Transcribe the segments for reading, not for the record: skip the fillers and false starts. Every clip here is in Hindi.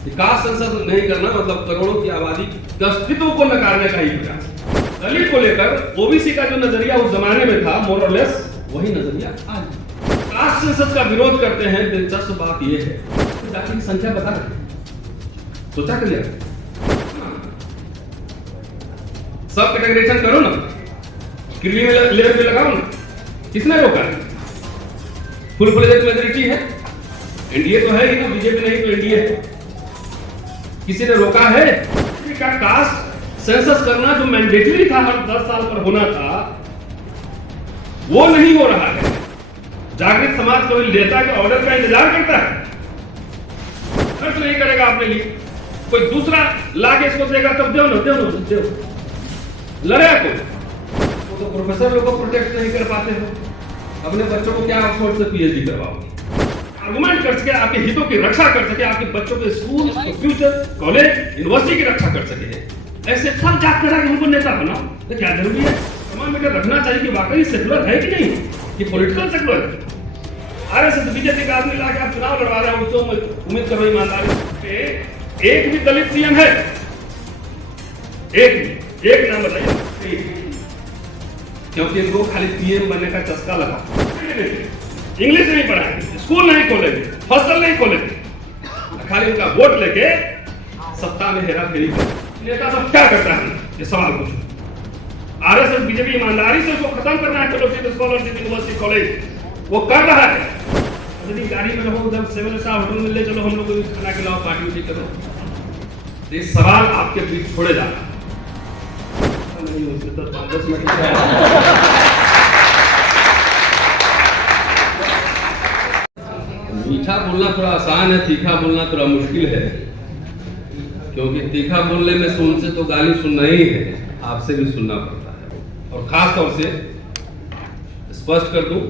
कास्ट सेंसस नहीं करना मतलब करोड़ों की आबादी के अस्तित्व को नकारने का ही प्रयास। दलित को लेकर ओबीसी का जो नजरिया उस जमाने में था मोर और लेस वही नजरिया आज। कास्ट सेंसस का विरोध करते हैं। दिलचस्प बात यह है जाति की संख्या बता रहे सोचा कर लिया सब कैटेगराइजेशन करो ना, क्रीमी लेवल पे लगाओ ना, किसने रोका है? फुल फ्लेजेड मेजॉरिटी है, एनडीए तो है ही ना, बीजेपी नहीं तो एनडीए है। किसी ने रोका है? का कास्ट सेंसस करना जो मैंडेटरी था हर 10 साल पर होना था वो नहीं हो रहा है। जागृत समाज कोई नेता के ऑर्डर का इंतजार करता है, खर्च नहीं करेगा अपने लिए, कोई दूसरा लाके इसको देगा तब दो लड़े को तो प्रोफेसर लोग को प्रोटेक्ट नहीं कर पाते हो, अपने बच्चों को क्या ऑक्सफोर्ड से पीएचडी करवाओगे? आर्गुमेंट कर सके, आपके हितों की रक्षा कर सके, आपके बच्चों के स्कूल, फ्यूचर, कॉलेज, यूनिवर्सिटी की रक्षा कर सके, ऐसे सब जात करा के उनको नेता बनाओ तो क्या जरूरी है? थर्मामीटर रखना चाहिए कि वाकई सेकुलर है कि नहीं, कि पॉलिटिकल सेकुलर है। आरएसएस बीजेपी का आदमी लाके आप चुनाव लड़वा रहे हैं, उसको उम्मीद करो ईमानदारी पे एक भी दलित सीएम है? एक नाम बताइए। क्योंकि इनको खाली पीएम बनने का चस्का लगा, इंग्लिश नहीं पढ़ाएंगे, स्कूल नहीं खोलेंगे, हॉस्टल नहीं खोलेंगे, खाली उनका वोट लेके सत्ता में हेरा फेरी कर। नेता सब क्या करता है ये सवाल पूछो। आरएसएस बीजेपी ईमानदारी से उसको खत्म करना है, फेलोशिप, स्कॉलरशिप, यूनिवर्सिटी, कॉलेज वो कर रहा है। यदि गाड़ी में रहो जब 7 स्टार होटल में ले चलो, हम लोग को भी खाना खिलाओ, पार्टी उठी करो, ये सवाल आपके बीच छोड़े जाना नहीं हो सकता। 10 मिनट मीठा बोलना थोड़ा आसान है, तीखा बोलना थोड़ा मुश्किल है, क्योंकि तीखा बोलने में सुन से तो गाली सुनना ही है, आपसे भी सुनना पड़ता है। और खास तौर से स्पष्ट कर दूं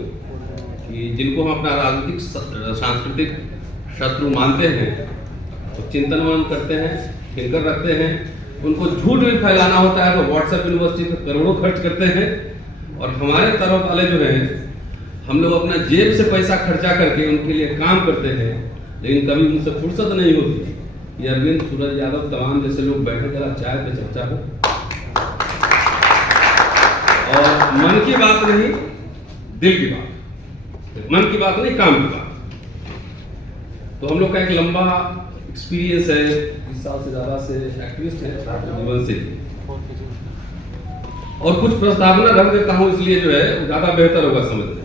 कि जिनको हम अपना राजनीतिक सांस्कृतिक शत्रु मानते हैं, तो चिंतन मनन करते हैं, फिकर रखते हैं, उनको झूठ भी फैलाना होता है तो व्हाट्सएप यूनिवर्सिटी पर करोड़ों खर्च करते हैं। और हमारे तरफ वाले जो हैं, हम लोग अपना जेब से पैसा खर्चा करके उनके लिए काम करते हैं, लेकिन कभी उनसे फुर्सत नहीं होती। ये अरविंद, सूरज यादव, तमाम जैसे लोग बैठे जरा चाय पे चर्चा हो, और मन की बात नहीं दिल की बात, मन की बात नहीं काम की बात। तो हम लोग का एक लंबा एक्सपीरियंस है, 20 साल से ज्यादा से एक्टिविस्ट है जीवन से, और कुछ प्रस्तावना रख देता हूं इसलिए जो है ज्यादा बेहतर होगा समझने।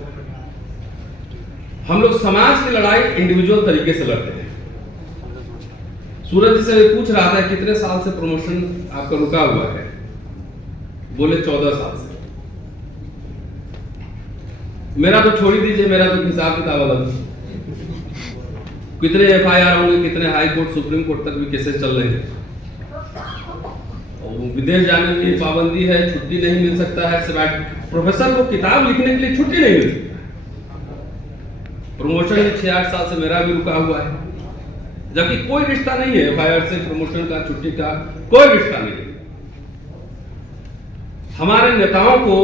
हम लोग समाज की लड़ाई इंडिविजुअल तरीके से लड़ते हैं। सूरज जी से पूछ रहा था कितने साल से प्रमोशन आपका रुका हुआ है, बोले 14 साल से। मेरा तो छोड़ ही दीजिए, मेरा तो हिसाब किताब अलग। कितने एफआईआर होंगे, कितने हाई कोर्ट, सुप्रीम कोर्ट तक भी केसेस चल रहे हैं, और विदेश जाने की पाबंदी है, छुट्टी नहीं मिल सकता है, प्रोफेसर को किताब लिखने के लिए छुट्टी नहीं मिलती। प्रमोशन 6-8 साल से मेरा भी रुका हुआ है, जबकि कोई रिश्ता नहीं है एफआईआर से, प्रमोशन का, छुट्टी का कोई रिश्ता नहीं है। हमारे नेताओं को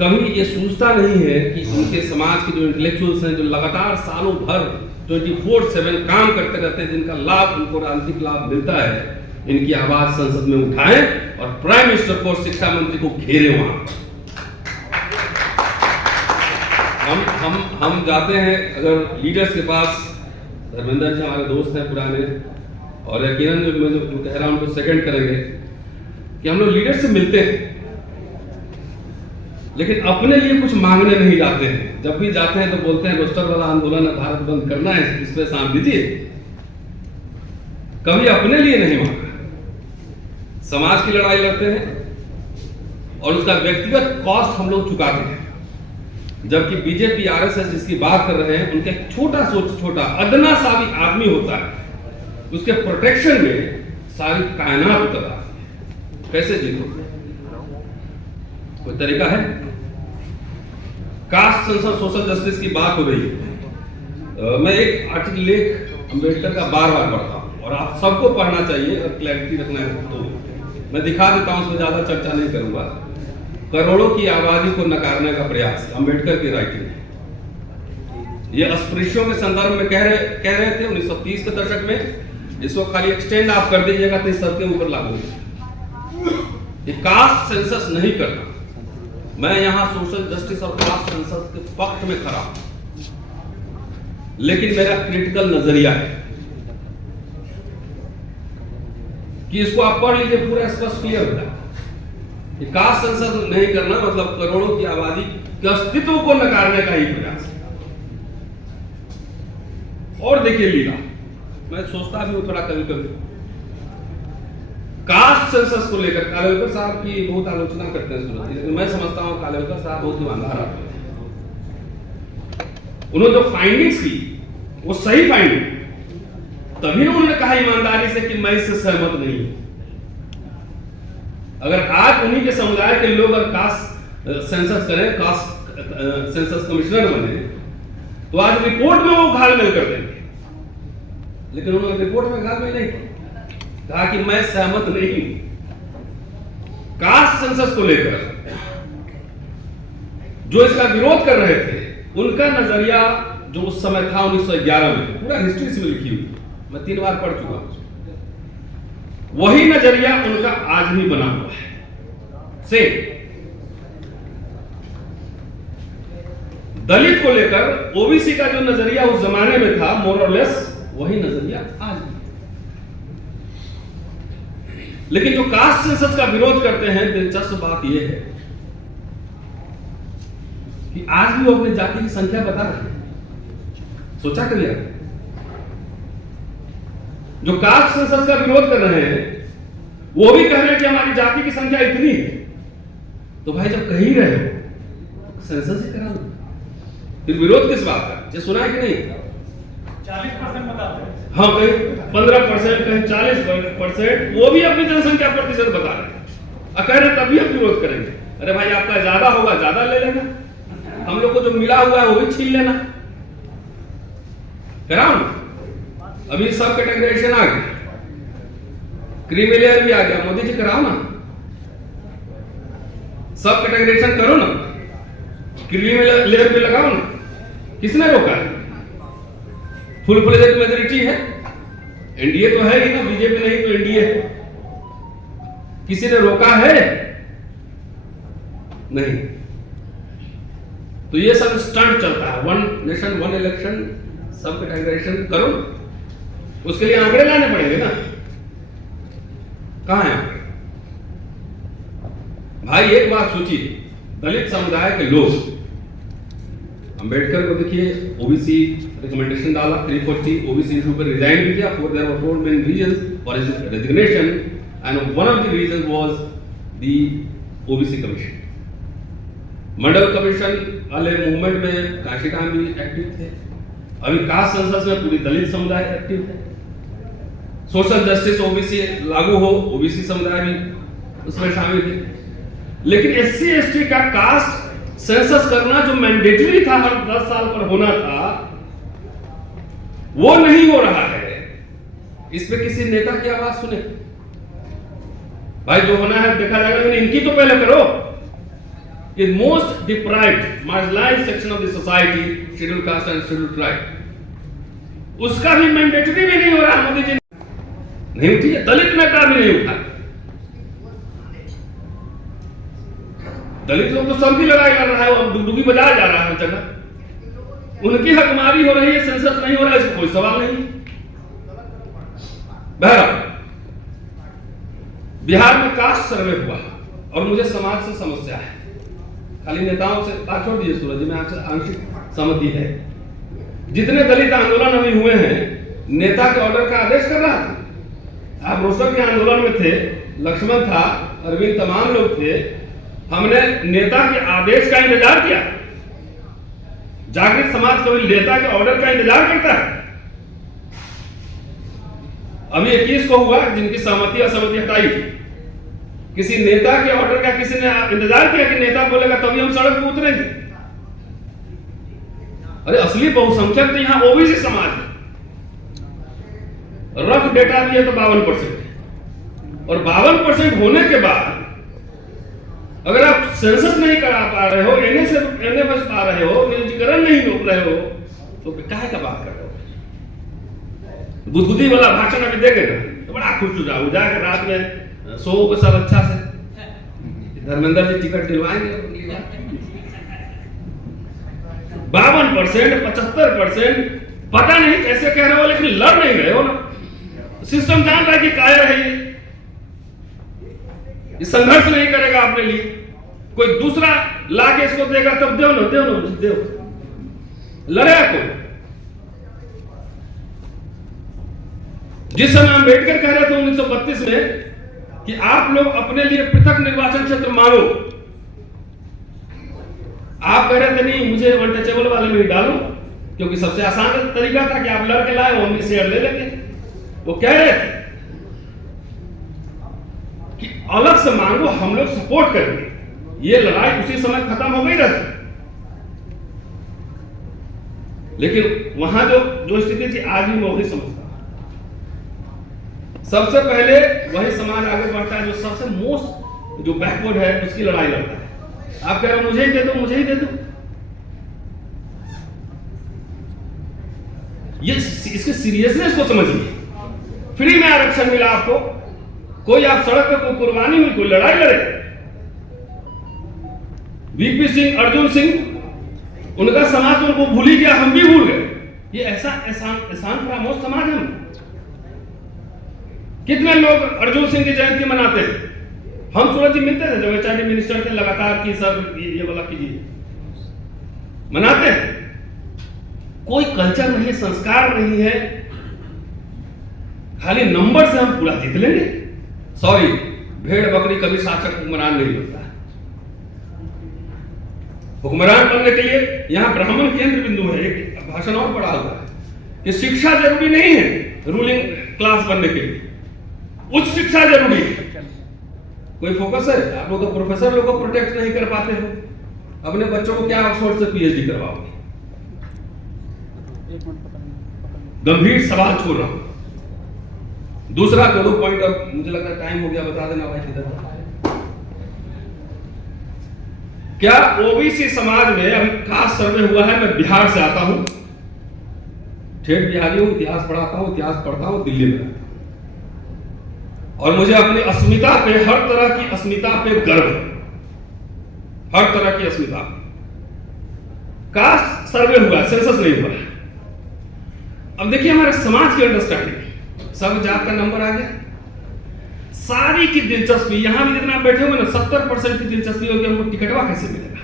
कभी ये सोचता नहीं है कि उनके समाज के जो इंटेलेक्चुअल्स हैं, जो लगातार सालों भर 24/7 काम करते रहते हैं, जिनका लाभ उनको राजनीतिक लाभ मिलता है, इनकी आवाज संसद में उठाएं और प्राइम मिनिस्टर को, शिक्षा मंत्री को घेरे। वहां हम जाते हैं अगर लीडर्स के पास, धर्मेंद्र जी हमारे दोस्त हैं पुराने, और यकीनन जो मैं जो कह रहा हूं तो सेकंड करेंगे कि हम लोग लीडर से मिलते हैं, लेकिन अपने लिए कुछ मांगने नहीं जाते हैं। जब भी जाते हैं तो बोलते हैं रोस्टर वाला आंदोलन है, भारत बंद करना है, इस पे साथ दीजिए। कभी अपने लिए नहीं मांगा। समाज की लड़ाई लड़ते हैं और उसका व्यक्तिगत कॉस्ट हम लोग चुकाते हैं। जबकि बीजेपी, आरएसएस जिसकी बात कर रहे हैं, उनके छोटा अदना सा भी आदमी होता है, उसके प्रोटेक्शन में सारी कायनात उतर आती है। कैसे जीतो? कोई तरीका है? कास्ट सेंसस, सोशल जस्टिस की बात हो रही है। मैं एक आर्टिकल लेख अंबेडकर का बार बार पढ़ता हूं, और आप सबको पढ़ना चाहिए अगर क्लैरिटी रखना है तो। मैं दिखा देता हूं, उसमें ज्यादा चर्चा नहीं करूंगा। करोड़ों की आबादी को नकारने का प्रयास, अंबेडकर की राइटिंग है। ये अस्पृश्यों के संदर्भ में कह रहे थे 1930 के दशक में, इसको खाली एक्सटेंड आप कर दीजिएगा तो सबके ऊपर लागू होगा। ये कास्ट सेंसस नहीं करना। मैं यहां सोशल जस्टिस और कास्ट सेंसस के पक्ष में खड़ा हूं, लेकिन मेरा क्रिटिकल नजरिया है कि इसको आप पढ़ लीजिए, पूरा स्पष्ट क्लियर होता है कि कास्ट सेंसस नहीं करना मतलब करोड़ों की आबादी के अस्तित्व को नकारने का ही प्रयास है। और देखिए लीला, मैं सोचता भी हूं थोड़ा कभी कभी कास्ट सेंसस को लेकर कालेलकर साहब की बहुत आलोचना करते हैं सुनते, लेकिन मैं समझता हूं कालेलकर साहब बहुत ईमानदार आदमी हैं। उन्होंने जो फाइंडिंग्स की वो सही फाइंडिंग, तभी उन्होंने कहा ईमानदारी से कि मैं इससे सहमत नहीं हूं। अगर आज उन्हीं के समुदाय के लोग अगर कास्ट सेंसस करें, कास्ट सेंसस कमिश्नर बने, तो आज रिपोर्ट में वो घालमेल कर देंगे, लेकिन उन्होंने रिपोर्ट में घालमेल नहीं किया, कहा कि मैं सहमत नहीं हूं। कास्ट सेंसस को लेकर जो इसका विरोध कर रहे थे, उनका नजरिया जो उस समय था 1911 में, पूरा हिस्ट्री इसमें लिखी हुई, मैं 3 बार पढ़ चुका हूं, वही नजरिया उनका आज भी बना हुआ है। सेम दलित को लेकर ओबीसी का जो नजरिया उस जमाने में था, मोर और लेस वही नजरिया आज भी। लेकिन जो कास्ट सेंसस का विरोध करते हैं, दिलचस्प बात यह है कि आज भी वो अपनी जाति की संख्या बता रहे हैं। सोचा कर लिया, जो कास्ट सेंसस का विरोध कर रहे हैं वो भी कह रहे हैं कि हमारी जाति की संख्या इतनी है। तो भाई जब कह ही रहे हो तो सेंसस ही करा दो, फिर विरोध किस बात का? ये सुना है कि नहीं? 40% बताते हैं। हाँ, कहीं 15%, कहीं 40%, वो भी अपनी जनसंख्या प्रतिशत बता रहे हैं। कह रहे तभी हम विरोध करेंगे। अरे भाई आपका ज्यादा होगा, ज्यादा ले लेना, हम लोग को जो मिला हुआ है वो भी छीन लेना। कराओ ना, अभी सब कैटेगराइजेशन आ गया, क्रीमी लेयर भी आ गया, मोदी जी कराओ ना, सब कैटेगराइजेशन करो ना, क्रीमी लेयर भी लगाओ ना। किसने रोका है? फुल फ्लेजेड मेजॉरिटी है, एनडीए तो है ही ना, बीजेपी नहीं तो एनडीए है। किसी ने रोका है? नहीं। तो ये सब स्टंट चलता है, 1 नेशन 1 इलेक्शन, सब कैटेगराइजेशन करो, उसके लिए आंकड़े लाने पड़ेंगे ना। कहां है आंकड़े? भाई एक बात सोचिए, दलित समुदाय के लोग अंबेडकर को देखिए, ओबीसी रिकमेंडेशन डाला 340, ओबीसी इशू पर रिजाइन भी किया, for there were 4 main reasons for his resignation and one of the reasons was the OBC commission. Mandal commission वाले मूवमेंट में काशीराम भी एक्टिव थे। अभी कास्ट सेंसस में पूरी दलित समुदाय एक्टिव है। सोशल जस्टिस ओबीसी लागू हो, ओबीसी समुदाय भी उसमें शामिल है। लेकिन एससी एसटी का कास्ट सेंसस करना जो मैंडेटरी था, हर 10 साल पर होना था, वो नहीं हो रहा है। इस पे किसी नेता की आवाज सुने? भाई जो होना है देखा जाएगा, लेकिन इनकी तो पहले करो। कि most deprived marginalised section of the society, schedule caste and schedule tribe, उसका भी मैंडेटरी भी नहीं हो रहा। मोदी जी नहीं उठी है, दलित नेता भी नहीं उठा। दलित लोग तो सबकी लड़ाई कर रहा है, वो डुगडुगी बजाया जा रहा है हर जगह, उनकी हकमारी हो रही है, सेंसस नहीं हो रहा है, इसको कोई सवाल नहीं। बहरहाल बिहार में कास्ट सर्वे हुआ और मुझे समाज से समस्या है, खाली नेताओं से बात छोड़ दीजिए सूरज जी, मैं आपसे आंशिक सहमति है। जितने दलित आंदोलन अभी हुए हैं, नेता के ऑर्डर का आदेश कर रहा था। आप रोस्टर के आंदोलन में थे, लक्ष्मण था, अरविंद, तमाम लोग थे। हमने नेता के आदेश का इंतजार किया। जागृत समाज कभी नेता के ऑर्डर का इंतजार करता है? अभी 21 को हुआ, जिनकी सहमति असहमति हटाई थी, किसी नेता के ऑर्डर का किसी ने इंतजार किया कि नेता बोलेगा तभी हम सड़क पर उतरेंगे? अरे असली बहुसंख्यक तो यहां ओबीसी समाज है। रफ डेटा भी है तो 52%, और 52% होने के बाद अगर आप सेंसस नहीं करा पा रहे हो, एनएफएस पा रहे हो, निजीकरण नहीं रोक रहे हो, तो काहे का बात कर रहे हो? बुद्धबुद्धि वाला भाषण अभी देंगे ना तो बड़ा खुश हो जाओ, जाकर रात में सो को सब अच्छा से धर्मेंद्र जी टिकट दिलवाएंगे। 52%, 75%, पता नहीं कैसे कह रहे हो, लेकिन लड़ नहीं रहे हो ना। सिस्टम जान रहा है कि कायर है ये संघर्ष नहीं करेगा अपने लिए, कोई दूसरा लाके इसको देगा तब दो ना, दो लड़ेगा कोई। जिस समय अम्बेडकर कह रहे थे 1932 में कि आप लोग अपने लिए पृथक निर्वाचन क्षेत्र मांगो, आप कह रहे थे नहीं मुझे अनटचेबल वाले में ही डालो, क्योंकि सबसे आसान तरीका था कि आप लड़के लाए हम भी शेयर ले लेंगे। वो कह रहे थे कि अलग से मांगो, हम लोग सपोर्ट करेंगे। ये लड़ाई उसी समय खत्म हो गई रहती, लेकिन वहां जो स्थिति थी आज भी मैं वही समझता। सबसे पहले वही समाज आगे बढ़ता है जो सबसे मोस्ट जो बैकवर्ड है उसकी लड़ाई लड़ता है। आप कह रहे हो मुझे ही दे दो, मुझे ही दे दो, ये इसके सीरियसनेस को समझिए। फ्री में आरक्षण मिला आपको, कोई आप सड़क पर कोई कुर्बानी हुई, कोई लड़ाई लड़े। वीपी सिंह, अर्जुन सिंह, उनका समाज उनको भूल ही गया, हम भी भूल गए। ये ऐसा एहसान फरामोश समाज है। कितने लोग अर्जुन सिंह की जयंती मनाते हैं? हम सूरज जी मिलते थे जब एचआरडी मिनिस्टर थे, लगातार की सर ये वाला कीजिए, मनाते हैं। कोई कल्चर नहीं, संस्कार नहीं है, खाली नंबर से हम पूरा जीत लेंगे। सॉरी, भेड़ बकरी कभी शासक हुक्मरान नहीं बनता। हुक्मरान बनने के लिए यहां ब्राह्मण केंद्र बिंदु है। एक भाषण और पढ़ा हुआ है कि शिक्षा जरूरी नहीं है रूलिंग क्लास बनने के लिए, उच्च शिक्षा जरूरी है। कोई फोकस है? आप लोग तो प्रोफेसर लोग को प्रोटेक्ट नहीं कर पाते हो, अपने बच्चों को क्या ऑक्सफोर्ड से पीएचडी करवाओगे? गंभीर सवाल छोड़ रहा हूं। दूसरा दो पॉइंट, अब मुझे लग रहा है टाइम हो गया, बता देना भाई किधर। क्या ओबीसी समाज में अभी खास सर्वे हुआ है? मैं बिहार से आता हूं, ठेठ बिहारी हूं, इतिहास पढ़ाता हूं, इतिहास पढ़ता हूं दिल्ली में, और मुझे अपनी अस्मिता पे, हर तरह की अस्मिता पे गर्व है, हर तरह की अस्मिता। कास्ट सर्वे हुआ, सेंसस नहीं हुआ। अब देखिए हमारे समाज की अंडरस्टैंडिंग, सब जात का नंबर आ गया, सारी की दिलचस्पी, यहां भी जितना बैठे हुए ना 70% की दिलचस्पी होगी हमको टिकटवा कैसे मिलेगा।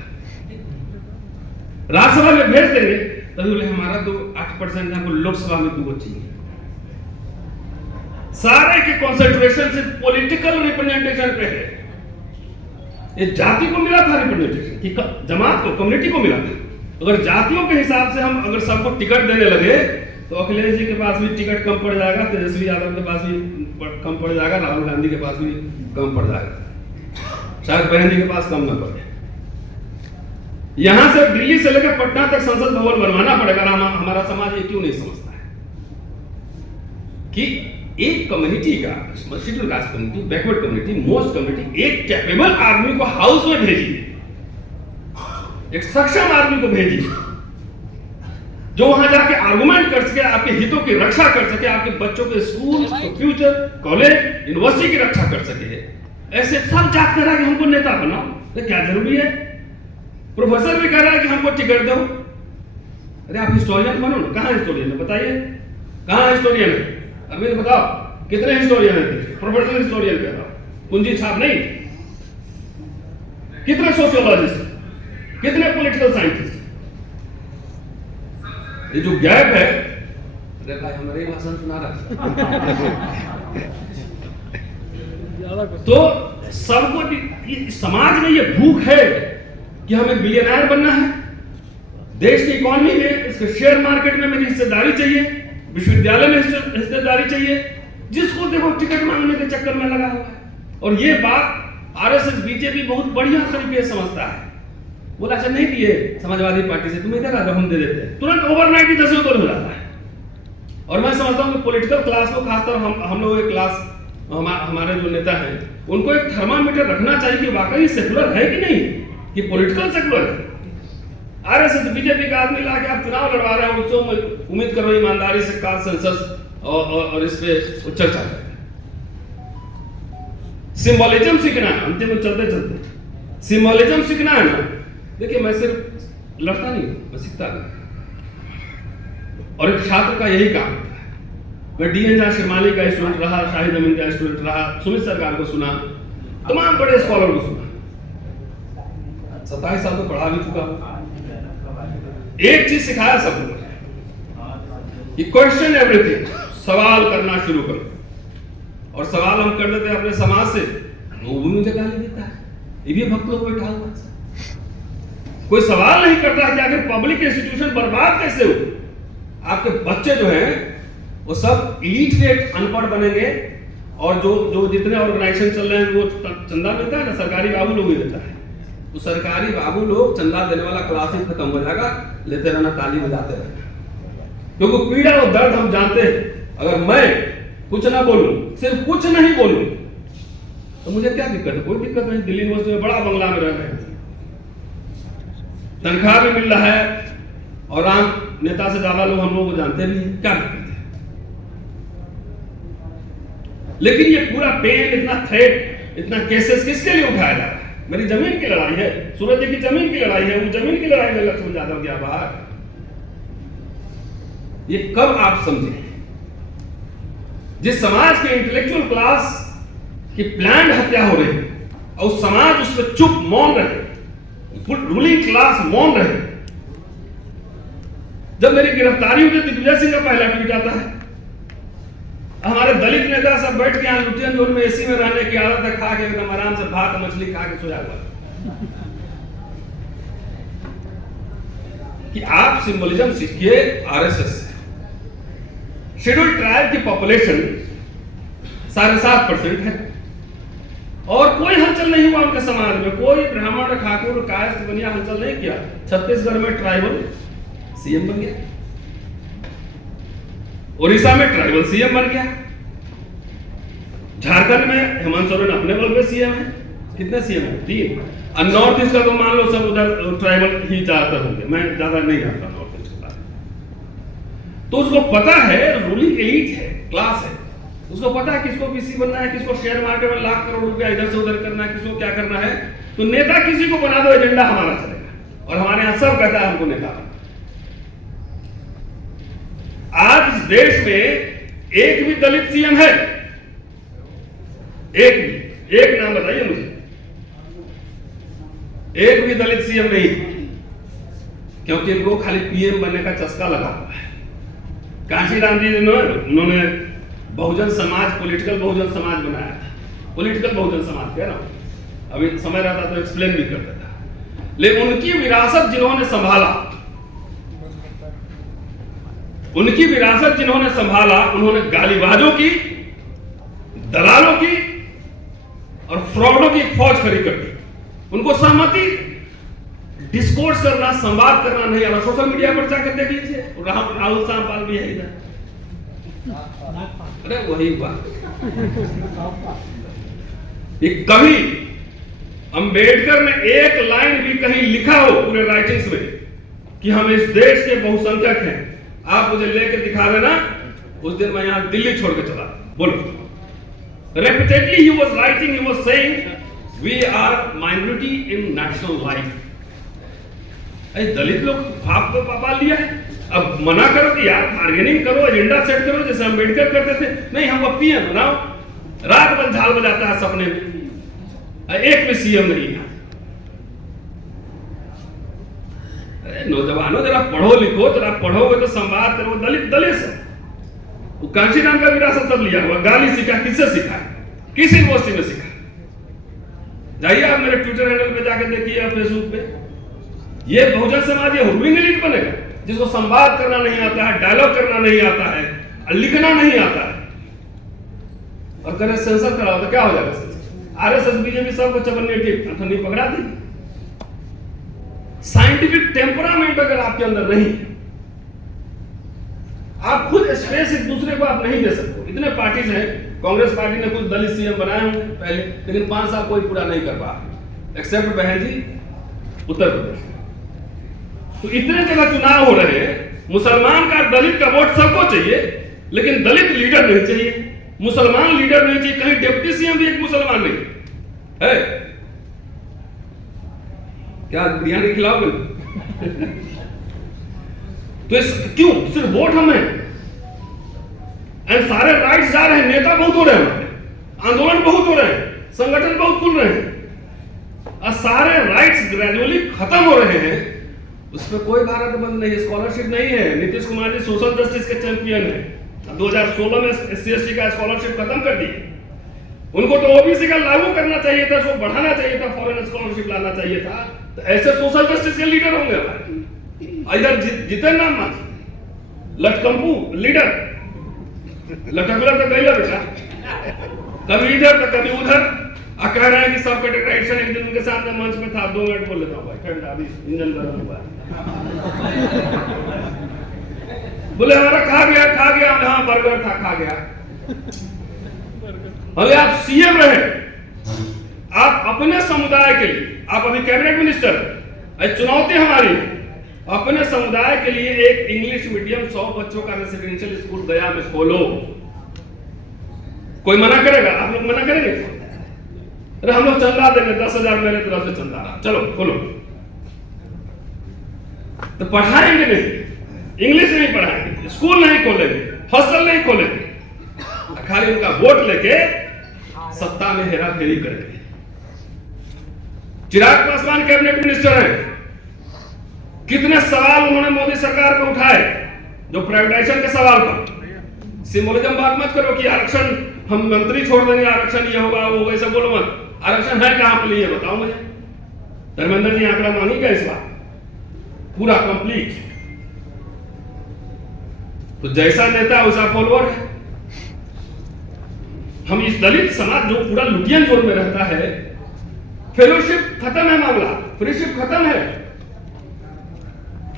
राज्यसभा में भेज देंगे तभी बोले हमारा तो 8% हमको लोकसभा में 2 चाहिए। सारे के कंसंट्रेशन से पॉलिटिकल रिप्रेजेंटेशन पे है। ये जाति को मिला था रिप्रेजेंटेशन कि जमात को, कम्युनिटी को मिला था। अगर जातियों के हिसाब से हम अगर सबको टिकट देने लगे तो अखिलेश जी के पास भी टिकट कम पड़ जाएगा, तेजस्वी यादव के पास भी कम पड़ जाएगा, राहुल गांधी के पास भी कम पड़ जाएगा, शायद बहन जी के पास कम ना पड़े। यहां से दिल्ली से लेकर पटना तक संसद भवन बनवाना पड़ेगा। हमारा समाज ये क्यों नहीं समझता है कि एक कम्युनिटी का, schedule caste community, backward community, most community, एक कैपेबल आदमी को हाउस में भेजिए, एक सक्षम आदमी को भेजिए जो वहां जाके आर्गुमेंट कर सके, आपके हितों की रक्षा कर सके, आपके बच्चों के स्कूल, फ्यूचर, कॉलेज, यूनिवर्सिटी की रक्षा कर सके। ऐसे सब जात कह रहा है कि हमको नेता बनाओ, तो क्या जरूरी है? प्रोफेसर भी कह रहा है कि हमको टिकट दो। अरे आप हिस्टोरियन बनो ना। कहां हिस्टोरियन है बताइए, कहां हिस्टोरियन है? अभी बताओ कितने हिस्टोरियन है? प्रोफेशनल हिस्टोरियन कह रहा हूं, कुंजी छाप नहीं। कितने सोशियोलॉजिस्ट, कितने पॉलिटिकल साइंटिस्ट? ये जो गैप है, अरे भाई हमारे भाषण सुना रहा तो सबको समाज में ये भूख है कि हमें बिलियनर बनना है, देश की इकोनॉमी में, इसके शेयर मार्केट में मेरी हिस्सेदारी चाहिए, विश्वविद्यालय में हिस्सेदारी चाहिए। जिसको देखो टिकट मांगने के चक्कर में लगा हुआ है। और ये बात आरएसएस, बीजेपी बहुत बढ़िया तरीके से समझता है। बोला अच्छा नहीं दिए समाजवादी पार्टी से, तुम इधर आ जाओ हम दे देते हैं, तुरंत ओवरनाइट ही 10 ऊपर हो जाता है। और मैं समझता हूं कि पॉलिटिकल क्लास को, खासतौर हम लोग एक क्लास, हमारे जो नेता हैं उनको एक थर्मामीटर रखना चाहिए कि वाकई सेकुलर है कि नहीं, कि पॉलिटिकल सेकुलर है। आरएसएस बीजेपी का आदमी लाके आप चुनाव लड़वा रहे हैं, उससे उम्मीद करो ईमानदारी से कास्ट सेंसस और इस पे वो चर्चा करें। सिंबोलिज्म सीखना है, अंतिम में चलते चलते सिंबोलिज्म सीखना है ना। देखिए मैं सिर्फ लड़ता नहीं, मैं सीखता नहीं, और एक छात्र का यही काम होता है। मैं डी.एन. झा शिरमाली का स्टूडेंट रहा, शाहिद अमीन का स्टूडेंट रहा, सुमित सरकार को सुना, तमाम बड़े स्कॉलर को सुना, 27 साल तो पढ़ा भी चुका हूं। एक चीज सिखाया सबको कि क्वेश्चन एवरीथिंग, सवाल करना शुरू करो। और सवाल हम कर देते हैं अपने समाज से, वो भी मुझे गाली देता है, ये भी भक्त लोग बैठा हुआ है। कोई सवाल नहीं करता कि आखिर पब्लिक इंस्टीट्यूशन बर्बाद कैसे हो। आपके बच्चे जो हैं वो सब इलिटरेट, अनपढ़ बनेंगे, और जो जितने ऑर्गेनाइजेशन चल रहे हैं वो चंदा मिलता है ना, सरकारी बाबू लोग ही देता है। तो सरकारी बाबू लोग चंदा देने वाला क्लास ही खत्म हो जाएगा, लेते रहना, ताली बजाते रहना, क्योंकि पीड़ा और दर्द हम जानते हैं। अगर मैं कुछ ना बोलूं, सिर्फ कुछ नहीं बोलूं, तो मुझे क्या दिक्कत है? कोई दिक्कत नहीं। दिल्ली यूनिवर्सिटी में बड़ा बंगला में रह रहे हैं, तनख्वाह भी मिल रहा है, और आम नेता से ज्यादा लोग हम लोगों को जानते भी हैं, क्या दिक्कत है? लेकिन ये पूरा पेन, इतना थ्रेट, इतना केसेस किसके लिए उठाया जा रहा है? मेरी जमीन की लड़ाई है, सूरज जी की जमीन की लड़ाई है, वो जमीन की लड़ाई में लक्ष्मण यादव गया बाहर। ये कब आप समझे? जिस समाज के इंटेलेक्चुअल क्लास की प्लान्ड हत्या हो रही है और समाज उस पर चुप मौन रहे, रूलिंग क्लास मौन रहे। जब मेरी गिरफ्तारी हुई, दिग्विजय सिंह का पहला ट्वीट आता है, हमारे दलित नेता सब बैठ के यहाँ लुटियन जोन में एसी में रहने की आदत है, खा के एकदम आराम से भात मछली खा के सोया हुआ। कि आप सिंबोलिज्म सीखिए आरएसएस से। शेड्यूल ट्राइब की पॉपुलेशन 7.5% है, और कोई हलचल नहीं हुआ उनके समाज में। कोई ब्राह्मण, ठाकुर, कायस्थ बनिया हलचल नहीं किया। छत्तीसगढ़ में ट्राइबल सीएम बन गया, उड़ीसा में ट्राइबल सीएम बन गया, झारखंड में हेमंत सोरेन अपने बल पे सीएम है। कितने सीएम है? 3। और नॉर्थ ईस्ट का तो मान लो सब उधर ट्राइबल ही ज्यादातर होंगे, मैं ज्यादा नहीं जानता नॉर्थ ईस्ट का। तो उसको पता है, रूलिंग एलीट है, क्लास है, उसको पता है किसको पीसी बनना है, किसको शेयर मार्केट में लाख करोड़ रुपया इधर से उधर करना है, किसको क्या करना है। तो नेता किसी को बना दो, एजेंडा हमारा चलेगा। और हमारे यहां सब कहता है हमको नेता बनना। आज इस देश में एक भी दलित सीएम है? एक भी, एक नाम बताइए मुझे। एक भी दलित सीएम नहीं, क्योंकि इनको खाली पीएम बनने का चस्का लगा हुआ है। कांशीराम जी उन्होंने बहुजन समाज, पॉलिटिकल बहुजन समाज बनाया था। पॉलिटिकल बहुजन समाज कह रहा हूं, अभी समय रहता तो एक्सप्लेन भी कर देता। लेकिन उनकी विरासत जिन्होंने संभाला, उनकी विरासत जिन्होंने संभाला, उन्होंने गालीबाजों की, दलालों की और फ्रॉडों की फौज खड़ी कर दी। उनको सहमति, डिस्कोर्स करना, संवाद करना नहीं आता। सोशल मीडिया पर जाकर देख लीजिए, राहुल सांपाल भी है इधर। अरे वही बात, ये कभी अंबेडकर ने एक लाइन भी कहीं लिखा हो पूरे राइटिंग्स में कि हम इस देश के बहुसंख्यक हैं, आप मुझे लेके दिखा देना, उस दिन मैं यहां दिल्ली छोड़ के चला। बोलो, repeatedly he was writing, he was saying we are minority in national life। अरे दलित लोग भाव तो पापा लिया है, अब मना करो कि यार बार्गेनिंग करो, एजेंडा सेट करो, जैसे अंबेडकर करते थे। नहीं, हमको पीएम बनाओ। रात भर झाल बजाता है सपने में, एक भी सीएम नहीं है। अरे नौजवानों, जरा पढ़ो लिखो, जरा पढ़ोगे तो संवाद करो। दलित दलित है, वो कांशीराम का विरासत सब लिया हुआ। गाली सीखा, किससे सीखा? किस यूनिवर्सिटी में सीखा? जाइए आप मेरे ट्विटर हैंडल पे जाकर देखिए, या फेसबुक पे। ये बहुजन समाज, ये रूलिंग एलीट बनेगा जिसको संवाद करना नहीं आता है, डायलॉग करना नहीं आता है, लिखना नहीं आता है, और करे सेंसर कराओ तो क्या हो जाएगा? आरएसएस, बीजेपी सबको चबन्नी पकड़ा दी। साइंटिफिक टेम्परामेंट अगर आपके अंदर नहीं, आप खुद स्पेस एक दूसरे को आप नहीं दे सकते। इतने पार्टीज हैं, कांग्रेस पार्टी ने कुछ दलित सीएम बनाए होंगे पहले, लेकिन 5 साल कोई पूरा नहीं कर पा, एक्सेप्ट बहन जी उत्तर प्रदेश। तो इतने जगह चुनाव हो रहे हैं, मुसलमान का, दलित का वोट सबको चाहिए, लेकिन दलित लीडर नहीं चाहिए, मुसलमान लीडर नहीं चाहिए। कहीं डिप्टी सीएम भी एक मुसलमान नहीं है। क्या बिरयानी खिलाओगे? तो क्यों सिर्फ वोट हमें, एंड सारे राइट्स जा रहे हैं, नेता बहुत हो रहे हैं, आंदोलन बहुत हो रहे हैं, संगठन बहुत खुल रहे हैं, और सारे राइट्स ग्रेजुअली खत्म हो रहे हैं। उस पर कोई भारत बंद नहीं है, स्कॉलरशिप नहीं है। नीतीश कुमार जी सोशल जस्टिस के चैंपियन है। 2016 में SC/ST का स्कॉलरशिप खत्म कर दी। उनको तो OBC का लागू करना चाहिए था, उसको बढ़ाना चाहिए था, फॉरेन स्कॉलरशिप लाना चाहिए था। तो ऐसे सोशल जस्टिस के लीडर होंगे हमारे। इधर जितेंद्र नाथ लटकंपू लीडर, लटकला तो गई बेटा, कभी इधर तो कभी उधर, और कह रहे हैं कि सब कैटेगराइजेशन। एक दिन उनके सामने मंच में था, 2 मिनट बोल लेता हूँ भाई, ठंडा अभी इंजन गर्म हुआ है। बोले हमारा खा गया। हाँ बर्गर था, खा गया। अरे आप सीएम रहे, आप अपने समुदाय के लिए, आप अभी कैबिनेट मिनिस्टर है, चुनौती हमारी, अपने समुदाय के लिए एक इंग्लिश मीडियम 100 बच्चों का रेसिडेंशियल स्कूल गया में खोलो। कोई मना करेगा? आप लोग मना करेंगे? अरे हम लोग चंदा देंगे, 10,000 मेरे तरफ से चंदा, चलो खोलो। तो पढ़ाएंगे नहीं, इंग्लिश नहीं पढ़ाएंगे, स्कूल नहीं खोलेंगे, हॉस्टल नहीं खोलेंगे, खाली उनका वोट लेके सत्ता में हेरा फेरी करेंगे। चिराग पासवान कैबिनेट मिनिस्टर हैं, कितने सवाल उन्होंने मोदी सरकार पे उठाए, जो प्राइवेटाइजेशन के सवाल पर। सिंबोलिज्म बात मत करो कि आरक्षण हम मंत्री छोड़ देंगे, आरक्षण ये होगा वो होगा, ऐसा बोलो मत। आरक्षण है कहां पे, ये बताओ मुझे। धर्मेंद्र जी आंकड़ा मानिएगा इस बार पूरा कंप्लीट। तो जैसा नेता वैसा फॉलोअर है। हम इस दलित समाज जो पूरा लुटियन जोन में रहता है, फेलोशिप खत्म है, मामला फ्रीशिप खत्म है।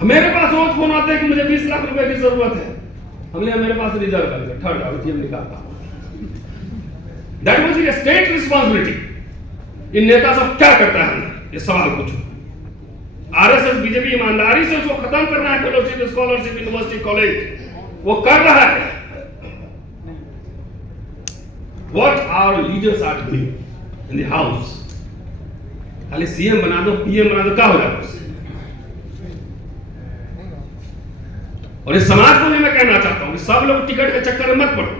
मेरे पास रोज फोन आते हैं कि मुझे 20 लाख रुपए की जरूरत है। हमने मेरे पास रिजर्व कर दिया, थर्ड ATM निकालता। That was a state responsibility. ये नेता सब क्या करता है, ये सवाल पूछो। RSS बीजेपी ईमानदारी से उसको खत्म करना है, फेलोशिप स्कॉलरशिप यूनिवर्सिटी कॉलेज, वो कर रहा है। What our leaders are doing in the house, खाली CM बना दो, PM बना दो, क्या हो जाएगा उससे? और इस समाज को भी मैं कहना चाहता हूं कि सब लोग टिकट के चक्कर में मत पड़ो।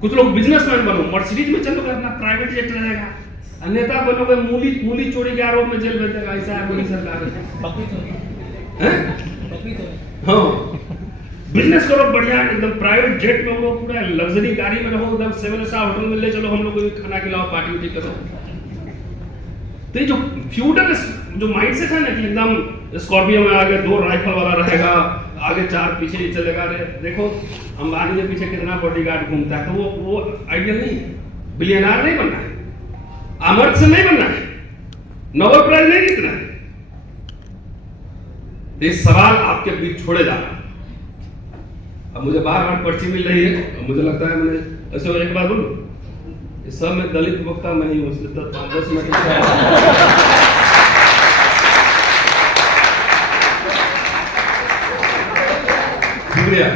कुछ लोग बिजनेसमैन बनो, मर्सिडीज में चलोगे, अपना प्राइवेट जेट रहेगा, अन्यथा बनोगे मूली चोरी के आरोप में जेल भेज देगा। ऐसा है मोदी सरकार है। हाँ, बिजनेस करो बढ़िया, एकदम प्राइवेट जेट में उड़ो, पूरा लग्जरी गाड़ी में रहो, एकदम 7 स्टार होटल में ले चलो, हम लोग को भी खाना खिलाओ, पार्टी उटी करो। तो ये जो फ्यूडल जो माइंडसेट है ना कि एकदम स्कॉर्पियो में आगे 2 राइफल वाला रहेगा, आगे 4 पीछे ही चलेगा। देखो अंबानी के पीछे कितना बॉडीगार्ड घूमता है। तो वो आइडियल नहीं है। बिलियनर नहीं बनना है, अमर्त से नहीं बनना है, नोबेल प्राइज नहीं जीतना है। ये सवाल आपके बीच छोड़े जाना। अब मुझे बार पर्ची मिल रही है, और मुझे लगता है मैंने ऐसे एक बार बोलूं, इस सब में दलित वक्ता मैं ही हूं, इसलिए तो 10 मिनट शुक्रिया।